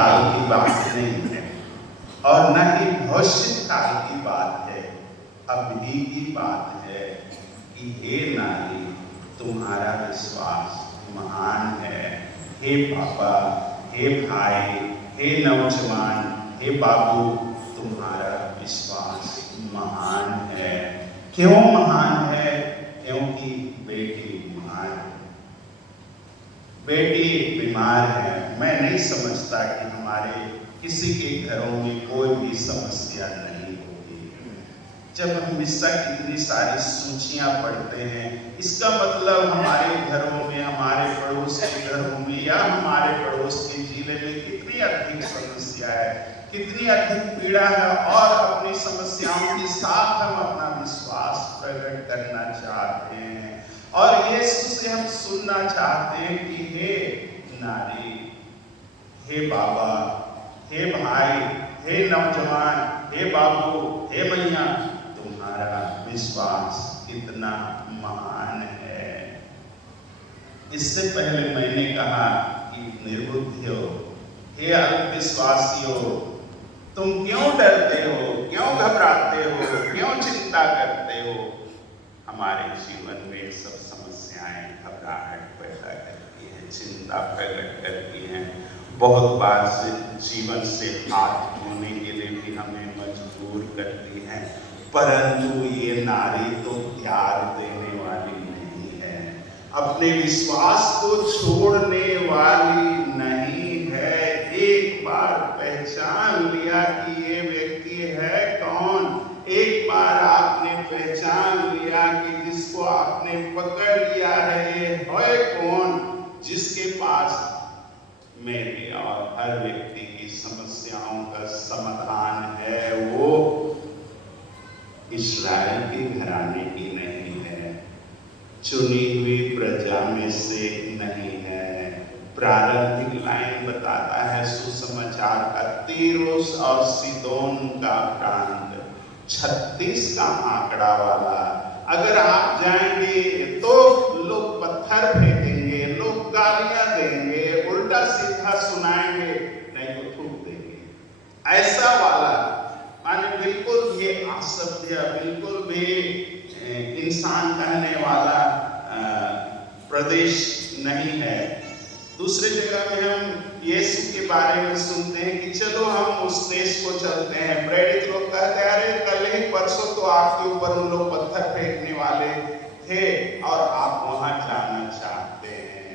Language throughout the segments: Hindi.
काल की बात नहीं है और न ही भविष्य काल की बात है, अभी की बात है कि हे नारी तुम्हारा विश्वास महान है। हे पापा, हे भाई, हे नौजवान, हे बाबू, तुम्हारा विश्वास महान है। क्यों महान है? क्योंकि बेटी बीमार है। बेटी बीमार है। मैं नहीं समझता कि हमारे किसी के घरों में कोई भी समस्या नहीं होती। जब हम मिस्सा की इतनी सारी सूचियां पढ़ते हैं, इसका मतलब हमारे घरों में, हमारे पड़ोस के घरों में या हमारे पड़ोस के जिले में कितनी अधिक समस्या है, कितनी अधिक पीड़ा है, और अपनी समस्याओं के साथ हम अपना विश्वास प्रकट करना चाहते हैं और यीशु से हम सुनना चाहते हैं कि हे नारी, हे बाबा, हे भाई, हे नौजवान, हे बाबू, हे मैया, तुम्हारा विश्वास कितना महान है। इससे पहले मैंने कहा कि निर्बुद्धियों, हे अल्पविश्वासियों, तुम क्यों डरते हो, क्यों घबराते हो, क्यों चिंता करते हो? हमारे जीवन में सब समस्याएं घबराहट पैदा करती हैं, चिंता प्रकट करती हैं, बहुत बार जीवन से हाथ धोने के लिए भी हमें मजबूर करती हैं। परंतु ये नारी तो त्याग देने वाली नहीं है, अपने विश्वास को छोड़ने वाली नहीं है। एक बार पहचान लिया कि ये व्यक्ति है कौन, एक बार आपने पहचान लिया कि जिसको आपने पकड़ लिया है ये है कौन, जिसके पास मेरे और हर व्यक्ति की समस्याओं का समाधान है, वो इस्राएल के घराने की नहीं है, चुनी हुई प्रजा में से नहीं है। प्रारंभिक लाइन बताता है सुसमाचार का तीरोस और सीदोन का प्रांत 36 का आंकड़ा वाला। अगर आप जाएंगे तो लोग पत्थर फेंकेंगे, लोग गालियां देंगे, उल्टा सीधा सुनाएंगे, नहीं तो थूक देंगे। ऐसा वाला माने बिल्कुल भी असभ्य, बिल्कुल भी इंसान कहने वाला प्रदेश नहीं है। दूसरे जगह में हम यीशु के बारे में सुनते हैं कि चलो हम उस देश को चलते हैं। प्रेरित लोग कहते हैं अरे कल ही परसों तो आपके ऊपर उन लोग पत्थर फेंकने वाले थे और आप वहां जाना चाहते हैं।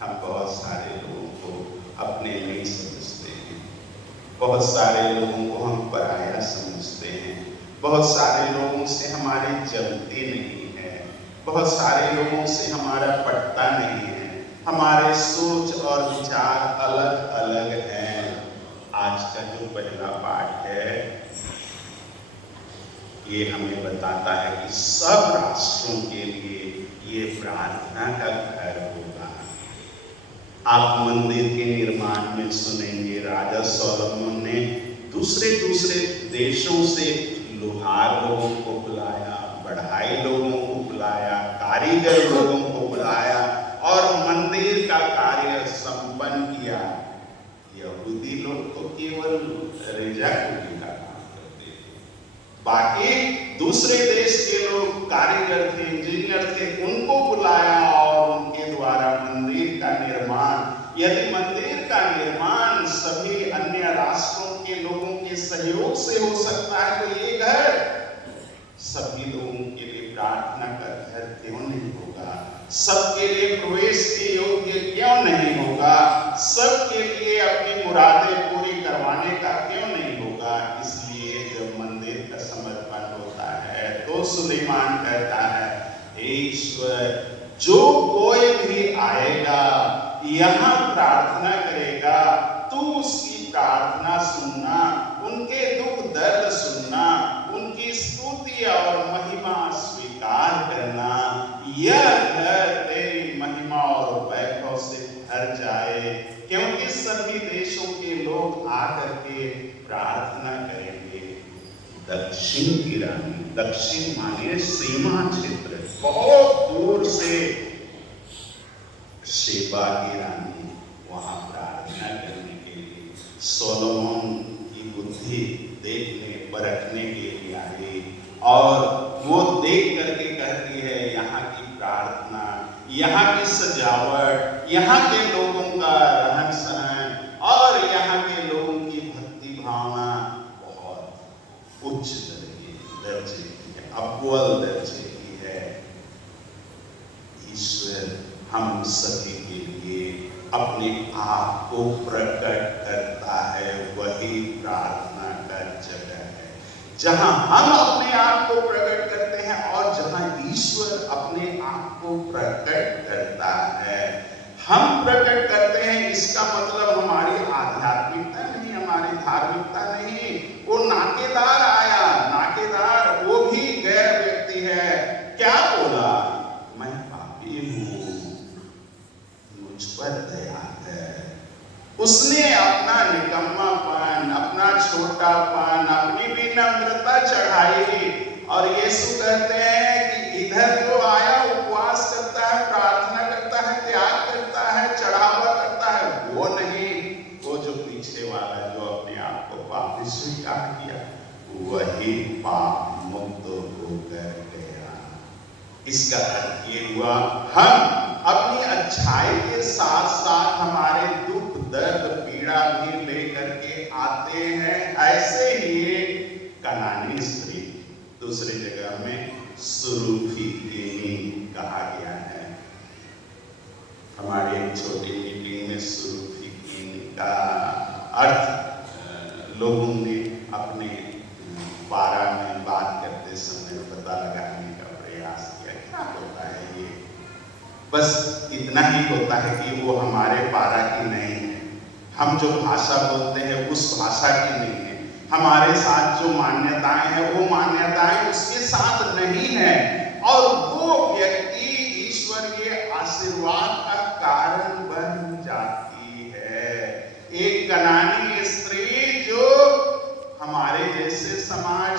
हम बहुत सारे लोगों को अपने नहीं समझते हैं, बहुत सारे लोगों को हम पराया समझते हैं, बहुत सारे लोगों से हमारी जमती नहीं है, बहुत सारे लोगों से हमारा पटता नहीं है, हमारे सोच और विचार अलग अलग हैं। आज का जो पहला पाठ है ये हमें बताता है कि सब राष्ट्रों के लिए ये प्रार्थना का घर होगा। आप मंदिर के निर्माण में सुनेंगे राजा सोलोमन ने दूसरे दूसरे देशों से लोहार लोगों को बुलाया, बढ़ाई लोगों को बुलाया, कारीगर लोगों को बुलाया और मंदिर का कार्य संपन्न किया। यहूदी लोग तो केवल रेजा कुटी का काम करते थे, बाकी दूसरे देश के लोग कारीगर थे, इंजीनियर थे, उनको बुलाया और उनके द्वारा मंदिर का निर्माण। यदि मंदिर का निर्माण सभी अन्य राष्ट्रों के लोगों के सहयोग से हो सकता है तो ये घर सभी लोगों के लिए प्रार्थना का घर क्यों नहीं होगा? सबके लिए प्रवेश के योग्य क्यों नहीं होगा? सबके लिए अपनी मुरादें पूरी करवाने का क्यों नहीं होगा? इसलिए जब मंदिर का समर्पण होता है तो सुलेमान कहता है ईश्वर जो कोई भी आएगा यहाँ प्रार्थना करेगा, तू उसकी प्रार्थना सुनना, उनके दुख दर्द सुनना, उनकी स्तुति और महिमा स्वीकार करना। यह घर तेरी महिमा और वैभव से भर जाए, क्योंकि सभी देशों के लोग आकर के प्रार्थना करेंगे। दक्षिण की रानी, दक्षिण माने सीमा क्षेत्र, बहुत दूर से शेबा की रानी वहां प्रार्थना सोलोमन की बुद्धि देखने परखने के लिए आई और वो देख करके कहती है यहाँ की प्रार्थना, यहाँ की सजावट, यहाँ के लोगों का रहन सहन और यहाँ के लोगों की भक्ति भावना बहुत उच्च दर्जे की है, अव्वल दर्जे की है। ईश्वर हम सभी के लिए अपने आप को प्रकट करता है, वही प्रार्थना का जगह है जहां हम अपने आप को प्रकट करते हैं और जहां ईश्वर अपने आप को प्रकट करता है। हम प्रकट करते हैं, इसका मतलब हमारी आध्यात्मिकता नहीं, हमारी धार्मिकता नहीं। वो नाकेदार आया, नाकेदार वो भी गैर व्यक्ति है, क्या बोला? मैं पापी हूं, मुझ पर दया है। उसने अपना निकम्मापन, अपना छोटापन, अपनी विनम्रता चढ़ाई और यीशु कहते हैं कि इधर जो आया उपवास करता है, प्रार्थना करता है, त्याग करता है, चढ़ावा करता है, वो नहीं, वो जो पीछे वाला जो अपने आप को पापी स्वीकार किया, वही पाप मुक्त होकर गया। इसका अर्थ ये हुआ, हम अपनी अच्छाई के साथ साथ हमारे दुख दर्द पीड़ा भी लेकर के आते हैं। ऐसे ही कनानी स्त्री दूसरी जगह में सुरूफियनी कहा गया है। हमारी एक छोटी मीटिंग में सुरूफियनी का अर्थ लोगों ने अपने बारा में बात करते समय पता लगाने का प्रयास किया। क्या होता है ये? बस इतना ही होता है कि वो हमारे पारा की नहीं है, हम जो भाषा बोलते हैं उस भाषा की नहीं है, हमारे साथ जो मान्यताएं हैं वो मान्यताएं उसके साथ नहीं है, और वो व्यक्ति ईश्वरीय आशीर्वाद का कारण बन जाती है। एक कनानी स्त्री जो हमारे जैसे समाज,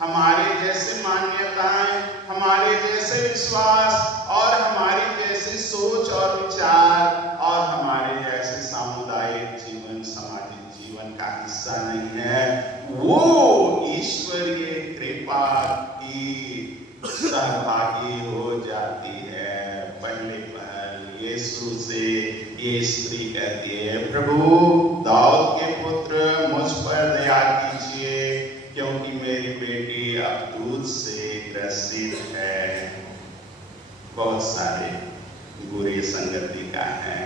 हमारे जैसे मान्यताएं, हमारे जैसे विश्वास और हमारी जैसी सोच और विचार और हमारे जैसे सामुदायिक जीवन, सामाजिक जीवन का हिस्सा नहीं है, वो ईश्वरीय कृपा की सहभागी हो जाती है। पहले पहल यीशु से ये स्त्री कहती है, प्रभु दाऊद के पुत्र मुझ पर दया कीजिए, क्योंकि मेरी बेटी अब दूध से ग्रसित है। बहुत सारे बुरी संगति का है,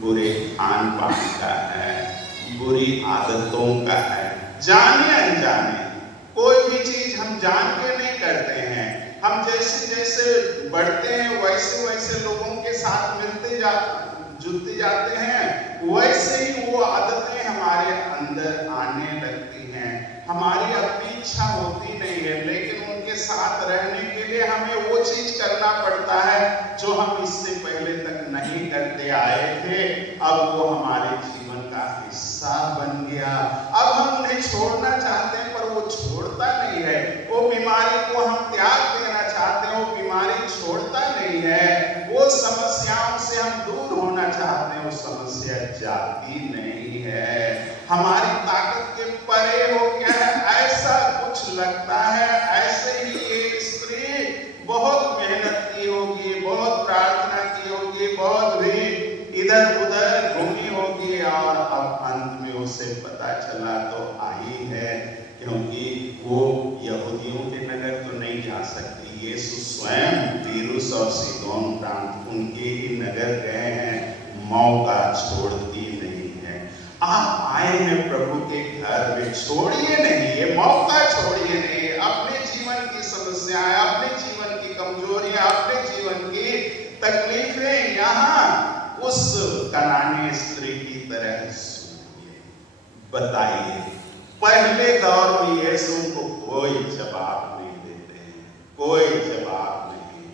बुरे खान पान का है, बुरी आदतों का है, जाने अनजाने कोई भी चीज हम जान के नहीं करते हैं। हम जैसे जैसे बढ़ते हैं वैसे वैसे लोगों के साथ जुड़ते जाते हैं, वैसे ही वो आदतें हमारे अंदर आने लगती हैं। हमारी अपनी इच्छा होती नहीं है, लेकिन उनके साथ रहने के लिए हमें वो चीज करना पड़ता है जो हम इससे पहले तक नहीं करते आए थे। अब वो हमारे जीवन का हिस्सा बन गया। अब हम उन्हें छोड़ना चाहते हैं पर वो छोड़ता नहीं है। वो बीमारी को हम त्याग देना चाहते हैं, वो बीमारी छोड़ता नहीं है। वो समस्याओं से हम दूर होना चाहते हैं, वो समस्या जाती नहीं है। हमारी ताकत के परे हो गया है, ऐसा कुछ लगता है। ऐसे ही एक स्त्री बहुत मेहनत की होगी, बहुत प्रार्थना की होगी, बहुत भी इधर उधर घूमी होगी और अब अंत में उसे पता चला तो आई है, क्योंकि वो यहूदियों के नगर तो नहीं जा सकती। यीशु स्वयं तीरुस और सीदोन प्रांत उनके ही नगर गए हैं, मौका छोड़ती नहीं है। आप आए हैं प्रभु के घर में, छोड़िए नहीं, ये मौका छोड़िए नहीं। अपने जीवन की समस्याएं, अपने जीवन की कमजोरियां, अपने जीवन की तकलीफें यहाँ उस कनानी स्त्री की तरह सुनिए, बताइए। पहले दौर में यीशु को कोई जवाब नहीं देते हैं, कोई जवाब नहीं।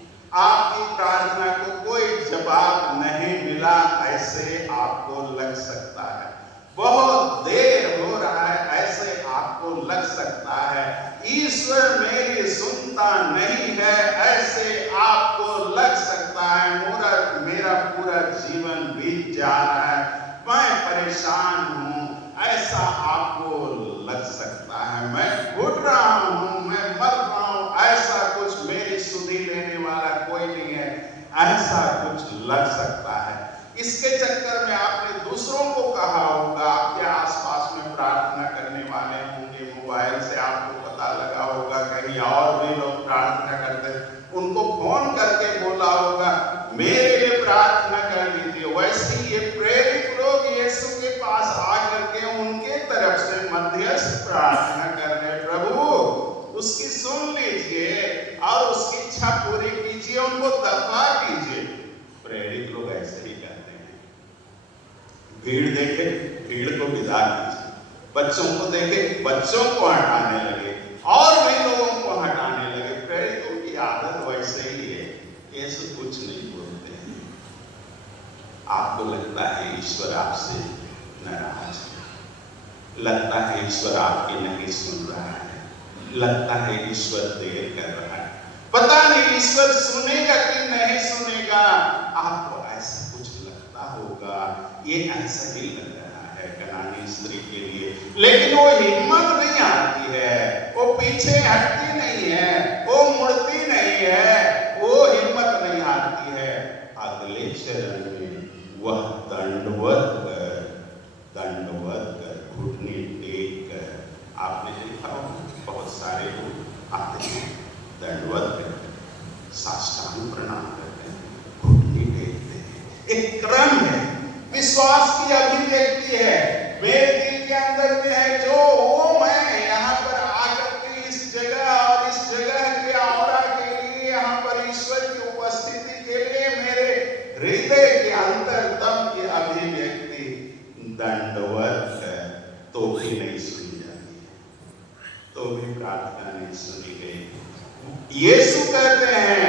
आपकी प्रार्थना को कोई जवाब नहीं मिला, ऐसे आपको लग सकता है। बहुत देर हो रहा है, ऐसे आपको लग सकता है। ईश्वर मेरी सुनता नहीं है, ऐसे आपको लग सकता है। मेरा पूरा जीवन बीत जा रहा है, मैं परेशान हूं, ऐसा आपको लग सकता है। मैं घुट रहा हूं, मैं मर रहा हूं, ऐसा कुछ मेरी सुधि लेने वाला कोई नहीं है, ऐसा कुछ लग सकता है। इसके चक्कर में आपने दूसरों को कहा होगा, आपके आसपास में प्रार्थना करने वाले होंगे, मोबाइल से आपको पता लगा होगा कहीं और भी लोग प्रार्थना करते, उनको फोन करके बोला होगा मेरे लिए प्रार्थना कर दीजिए। वैसे ही ये प्रेरित लोग यीशु के पास आकर के उनके तरफ से मध्यस्थ प्रार्थना कर रहे, प्रभु उसकी सुन लीजिए और उसकी इच्छा पूरी कीजिए, उनको दफा कीजिए। प्रेरित लोग ऐसे ही करते हैं। भीड़ देखे, भीड़ को विदा कीजिए, बच्चों को देखे, बच्चों को हटाने लगे और भी लोगों को हटाने लगे। प्रेरितों की आदत वैसे ही है, यीशु कुछ नहीं बोलते हैं। आपको लगता है ईश्वर आपसे नाराज है, लगता है ईश्वर आपकी नहीं सुन रहा है, लगता है ईश्वर देर कर रहा है, पता नहीं ईश्वर सुनेगा कि नहीं सुनेगा। आपको ऐसा कुछ लगता होगा, ये ऐसा ही लग रहा है कनानी स्त्री के लिए, लेकिन वो हिम्मत नहीं आती है, वो पीछे हटती नहीं है, वो मुड़ती नहीं है, वो हिम्मत नहीं आती है। अगले चरण में वह दंडवत कर घुटने टेक कर, आपने देखा बहुत सारे लोग आते हैं दंडवत कर साष्टांग प्रणाम करते हैं, घुटने टेकते हैं। एक क्रम है, विश्वास की अभिव्यक्ति है, मेरे दिल के अंदर में है जो वो मैं यहाँ पर आकर के इस जगह और इस जगह के औरा के लिए, यहाँ पर ईश्वर की उपस्थिति के लिए मेरे हृदय के अंतरतम की अभिव्यक्ति दंडवत है, तो भी नहीं सुनी जाती, तो भी प्रार्थना नहीं सुनी गई। यीशु कहते हैं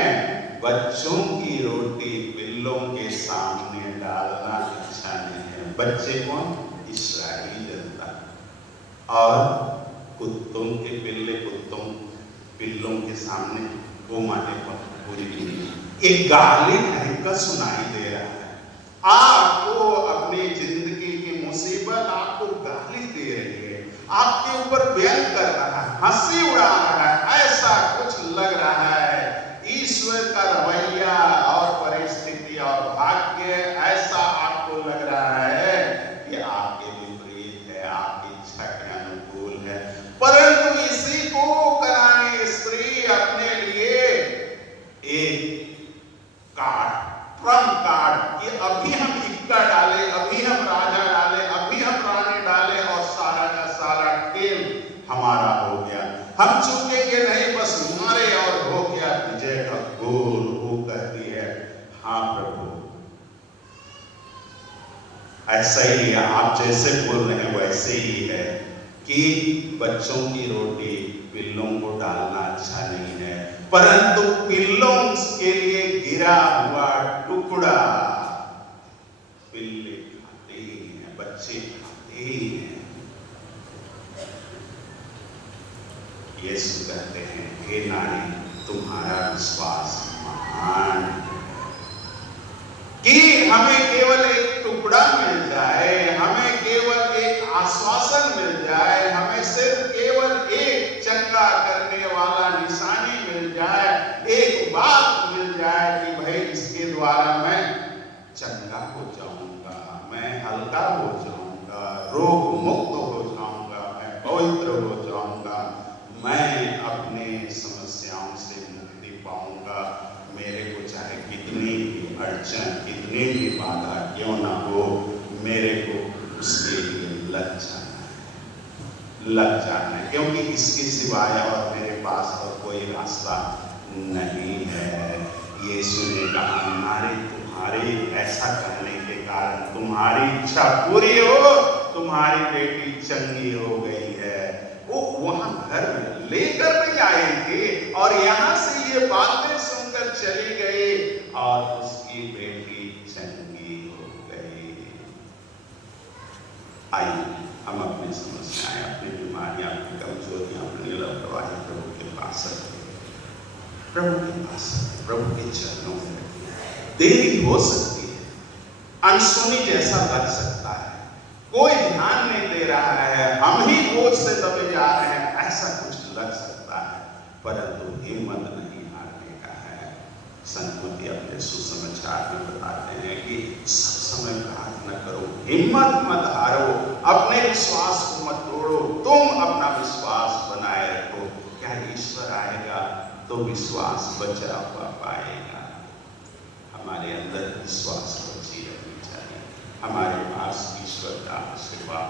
बच्चों की रोटी पिल्लों के सामने डालना अच्छा नहीं है। बच्चे कौन? इस्राएली जनता। और कुत्तों के पिल्ले पिल्लों के सामने वो माने पूरी दुनिया। एक गाली भयंकर सुनाई दे रहा है, आपको अपनी जिंदगी की मुसीबत आपको गाली दे रही है, आपके ऊपर व्यंग कर रहा है, हंसी उड़ा रहा है, ऐसा कुछ लग रहा है। ईश्वर का रवैया और परिस्थिति और भाग्य ऐसा आपको लग रहा है कि आपके विपरीत है, आपकी इच्छा के अनुकूल है। परंतु इसी को कनानी स्त्री अपने लिए एक ट्रम्प कार्ड कि अभी हम इक्का डाले, अभी हम राजा डाले, अभी हम रानी डाले और सारा का सारा खेल हमारा हो गया, हम चूकेंगे नहीं, बस मारे और हो गया विजय का गोल। वो कहती है हाँ प्रभु, ऐसा ही है, आप जैसे बोल रहे हैं वैसे ही है कि बच्चों की रोटी पिल्लों को डालना अच्छा नहीं है, परंतु पिल्लों के लिए गिरा हुआ टुकड़ा पिल्ले खाते ही हैं, बच्चे खाते ही हैं। यीशु कहते हैं हे नारी, तुम्हारा विश्वास महान कि हमें केवल एक टुकड़ा मिल जाए, हमें केवल एक आश्वासन मिल जाए, हमें सिर्फ केवल एक चंगा करने वाला निशानी मिल जाए, एक बात मिल जाए कि भाई इसके द्वारा मैं चंगा हो जाऊंगा, मैं हल्का हो जाऊंगा, रोग मुक्त हो जाऊंगा, मैं पवित्र हो जाऊंगा, मैं अपने समस्याओं से मुक्ति पाऊंगा। मेरे को चाहे कितनी भी अड़चन, कितनी भी बाधा क्यों ना हो, मेरे को उसके लिए लग जाना है, क्योंकि इसके सिवाय और मेरे पास और कोई रास्ता नहीं है। यीशु ने कहा नारी, तुम्हारे ऐसा कहने के कारण तुम्हारी इच्छा पूरी हो, तुम्हारी बेटी चंगी हो गई है। वो वहां घर में लेकर भी आए थे और यहां से ये बातें सुनकर चली गई और उसकी बेटी चंगी हो गई। आइए हम अपनी समस्याएं, अपनी बीमारियां, अपनी कमजोरियां, अपनी लापरवाही प्रभु के पास रखें, प्रभु के पास, प्रभु के चरणों में रखें। देरी हो सकती है, अनसुनी जैसा लग सकता है, कोई ध्यान नहीं दे रहा है, हम ही बोझ से दबे जा रहे हैं, ऐसा कुछ लग सकता है, परंतु हिम्मत नहीं हारने का है। संत मती अपने सुसमाचार में बताते हैं कि सब समय प्रार्थना करो, हिम्मत मत हारो, अपने विश्वास को मत तोड़ो, तुम अपना विश्वास बनाए रखो। क्या ईश्वर आएगा तो विश्वास बचा हुआ पाएगा। हमारे अंदर विश्वास बची रहनी चाहिए, हमारे पास ईश्वर का आशीर्वाद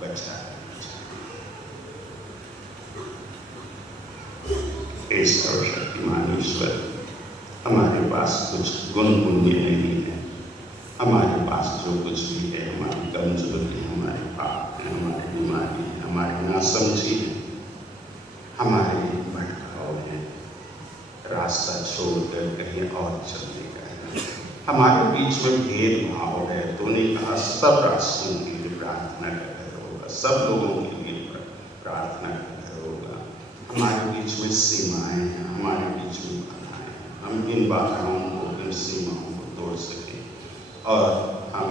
बचा रहना चाहिए। इस सर्वशक्तिमान ईश्वर, हमारे पास कुछ गुण पुण्य नहीं है, हमारे पास जो कुछ भी है हमारी कमजोरी, हमारे पाप है, हमारी बीमारी है, हमारी नासमझी है, हमारे भटकाव है, रास्ता छोड़कर कहीं और चलने का है, हमारे बीच में भेदभाव है। तो ने कहा सब राष्ट्रों के लिए प्रार्थना का घर होगा, सब लोगों के लिए प्रार्थना का घर होगा। हमारे बीच में सीमाएं हैं, हमारे बीच में बाधाएं हैं, हम इन बाधाओं को, इन सीमाओं को तोड़ सके और हम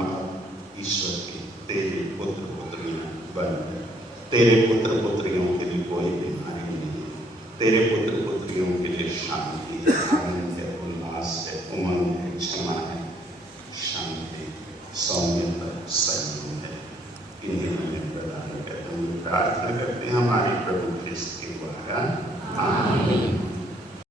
ईश्वर के तेरे पुत्र पुत्रियां बनकर, तेरे पुत्र पुत्रियों के लिए कोई बीमारी नहीं, तेरे पुत्र पुत्रियों के लिए शांति है, आनंद है, उल्लास है, उमंग है, क्षमा है, शांति, सौम्यता, संयम है। इन्हें हमें प्रदान करते हम प्रार्थना करते हैं हमारे प्रभु क्रिस्त के द्वारा। आमीन।